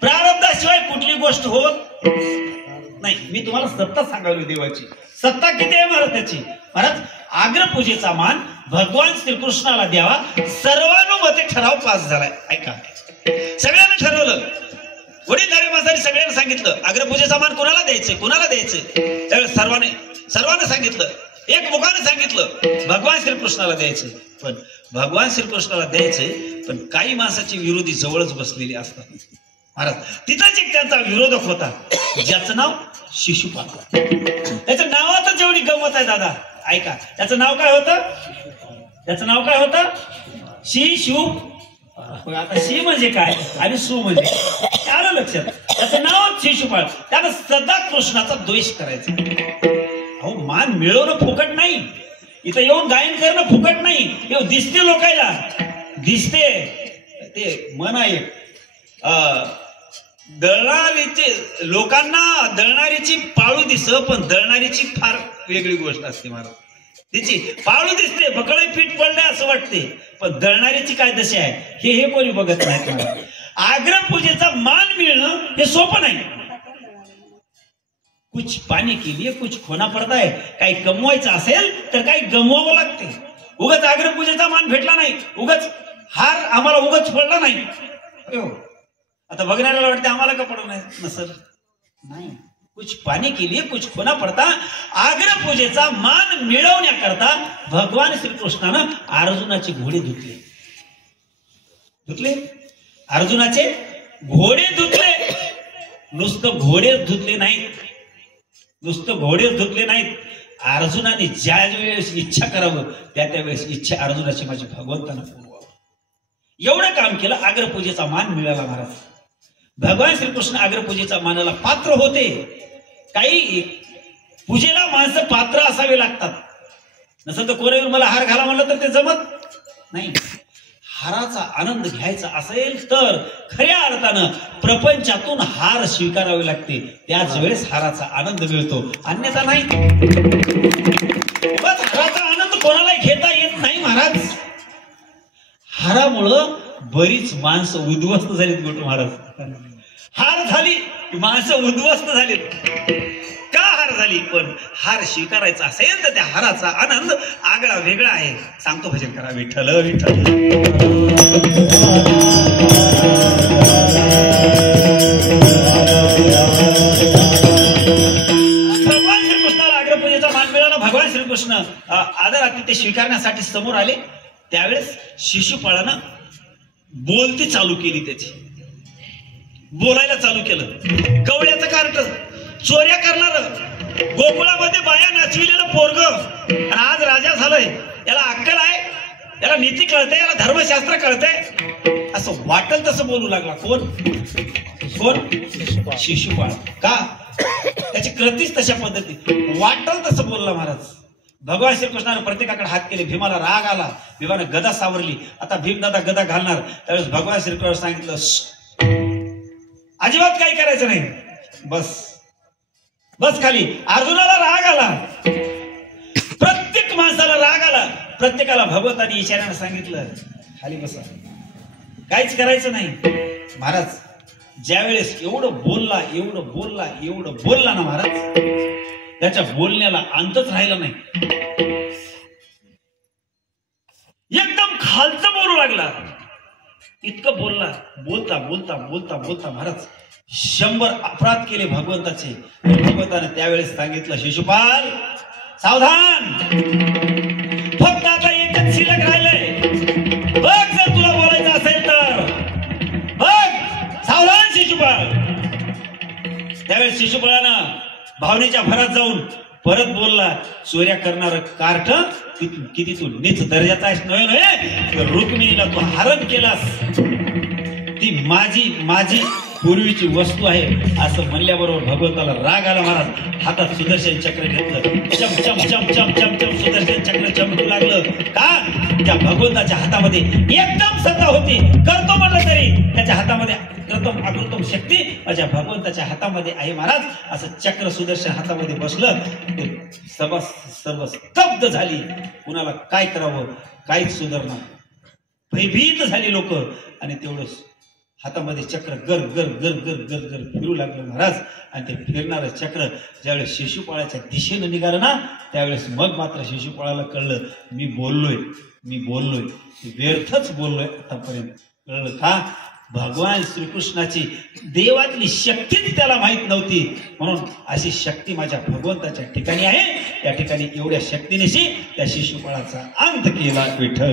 प्रारब्धाशिवाय कुठली गोष्ट होत नाही. मी तुम्हाला सत्ता सांगावी देवाची. सत्ता किती आहे महाराज त्याची? महाराज आग्रपूजेचा मान भगवान श्रीकृष्णाला द्यावा, सर्वानुमते ठराव पास झालाय. ऐका, सगळ्यांना ठरवलं, वडीलधारी माणसाने सगळ्यांना सांगितलं आग्रपूजेचा मान कोणाला द्यायचं, कोणाला द्यायचं. त्यावेळेस सर्वांना सांगितलं, एक मुखाने सांगितलं भगवान श्रीकृष्णाला द्यायचं. पण भगवान श्रीकृष्णाला द्यायचे, पण काही माणसाची विरोधी जवळच बसलेली असतात महाराज. तिथंच एक त्यांचा विरोधक होता, ज्याचं नाव शिशुपाल. त्याच्या नावातच जेवढी गंमत आहे दादा, ऐका. त्याचं नाव काय होतं? त्याचं नाव काय होतं? शिशु. आता शी म्हणजे काय आणि सु म्हणजे आलं लक्षात. त्याचं नाव शिशुपाळ. त्यानं सदा कृष्णाचा द्वेष करायचा. अहो, मान मिळवणं फुकट नाही, इथं येऊन गायन करणं फुकट नाही. येऊ दिसते लोकायला, दिसते ते मन आहे. दळणारीचे लोकांना दळणारीची पाळू दिस, पण दळणारीची फार वेगळी गोष्ट असते महाराज. तिची पाळू दिसते, बकळे पीठ पडले असं वाटते, पण दळणारीची काय दशा आहे हे कोणी बघत नाही. आग्रपूजेचा मान मिळणं हे सोपं नाही. कुछ पाने के लिए कुछ खोना पडता है. काही कमवायचं असेल तर काही गमवावं लागते. उगाच आग्रपूजेचा मान भेटला नाही, उगाच हार आम्हाला उगाच पडला नाही. आता बघणाऱ्याला वाटते आम्हाला का पडू नसल. नाही, कुछ पाने के लिए कुछ खोना पडता. आग्रपूजेचा मान मिळवण्याकरता भगवान श्रीकृष्णानं अर्जुनाचे घोडे धुतले. अर्जुनाचे घोडे धुतले. नुसतं घोडेच धुतले नाहीत, नुसतं घोडेच धुतले नाहीत. अर्जुनाने ज्या वेळेस इच्छा करावं त्या वेळेस इच्छा अर्जुनाची माझी भगवंतानं पूर्वावं, एवढं काम केलं. आग्रपूजेचा मान मिळाला महाराज. भगवान श्रीकृष्ण आग्रपूजेचा मानाला पात्र होते. काही पूजेला माणसं पात्र असावे लागतात. नसेल तर कोणी मला हार घाला म्हणलं तर ते जमत नाही. हाराचा आनंद घ्यायचा असेल तर खऱ्या अर्थानं प्रपंचातून हार स्वीकारावे लागते. त्याच वेळेस हाराचा आनंद मिळतो, अन्यथा नाही. हाराचा आनंद कोणाला घेता येत नाही महाराज. हारामुळं बरीच माणसं उद्ध्वस्त झालीत गोट महाराज. हार झाली माणसं उद्ध्वस्त झालीत. का हार झाली? पण हार स्वीकारायचा असेल तर त्या हाराचा आनंद आगळा वेगळा आहे. सांगतो, भजन करा विठ्ठल विठ्ठल. भगवान श्रीकृष्णाला आग्रपूजेचा मान मिळाला. भगवान श्रीकृष्ण आदरातिथ्य स्वीकारण्यासाठी समोर आले. त्यावेळेस शिशुपाळानं बोलती चालू केली. त्याची बोलायला चालू केलं. कवड्याचं कार्ट, चोऱ्या करणार, गोकुळामध्ये बाया नाचविलेलं पोरग, आणि आज राजा झालंय. याला अक्कल आहे, याला नीती कळते, याला धर्मशास्त्र कळते, असं वाटल तसं बोलू लागला. कोण? शिशुपाळ. का? त्याची कृतीच तशा पद्धती, वाटल तसं बोलला महाराज. भगवान श्रीकृष्णाने प्रत्येकाकडे हात केले. भीमाला राग आला, भीमाने गदा सावरली. आता भीमदादा गदा घालणार. त्यावेळेस भगवान श्रीकृष्ण सांगितलं, अजिबात काही करायचं नाही, बस बस खाली. अर्जुनाला राग आला, प्रत्येक माणसाला राग आला. प्रत्येकाला भगवंतानी इशाऱ्याने सांगितलं खाली बसा, काहीच करायचं नाही. महाराज ज्यावेळेस एवढं बोलला ना महाराज, त्याच्या बोलण्याला अंतच राहिला नाही. एकदम खालचं बोलू लागला. इतकं बोलता महाराज 100 अपराध केले भगवंताचे. भगवंताने त्यावेळेस सांगितलं, शिशुपाल सावधान, फक्त आता एकच शिल्लक राहिलंय. बघ, जर तुला बोलायचं असेल तर बघ, सावधान शिशुपाल. त्यावेळेस शिशुपाळानं भावनेच्या भरात जाऊन परत बोलला, चोऱ्या करणार कार्ट, किती तू नीच दर्जाचा आहेस. नव्हे तर रुक्मिणीला तू हरण केलास, ती माझी पूर्वीची वस्तू आहे असं म्हणल्याबरोबर भगवंताला राग आला महाराज. हातात सुदर्शन चक्र घेतलं, चम चम चम चम चम चम सुदर्शन चक्र चमकू लागलं. का? त्या भगवंताच्या हातामध्ये एकदम सत्ता होती. करतो म्हटलं तरी त्याच्या हातामध्ये कृतम अकृतम शक्ती माझ्या भगवंताच्या हातामध्ये आहे महाराज. असं चक्र सुदर्शन हातामध्ये बसलं. सर्व स्तब्ध झाली. कुणाला काय करावं काहीच सुधारणा. भयभीत झाली लोक. आणि तेवढंच हातामध्ये चक्र गर गर गर गर गर गर फिरू लागलं महाराज. आणि ते फिरणारं चक्र ज्यावेळेस शिशुपाळाच्या दिशेनं निघालं ना, त्यावेळेस मग मात्र शिशुपाळाला कळलं मी बोललोय व्यर्थच बोललोय आतापर्यंत. कळलं का? भगवान श्रीकृष्णाची देवातली शक्तीच त्याला माहित नव्हती. म्हणून अशी शक्ती माझ्या भगवंताच्या ठिकाणी आहे. त्या ठिकाणी एवढ्या शक्तीनिशी त्या शिशुपाळाचा अंत केला. विठ्ठल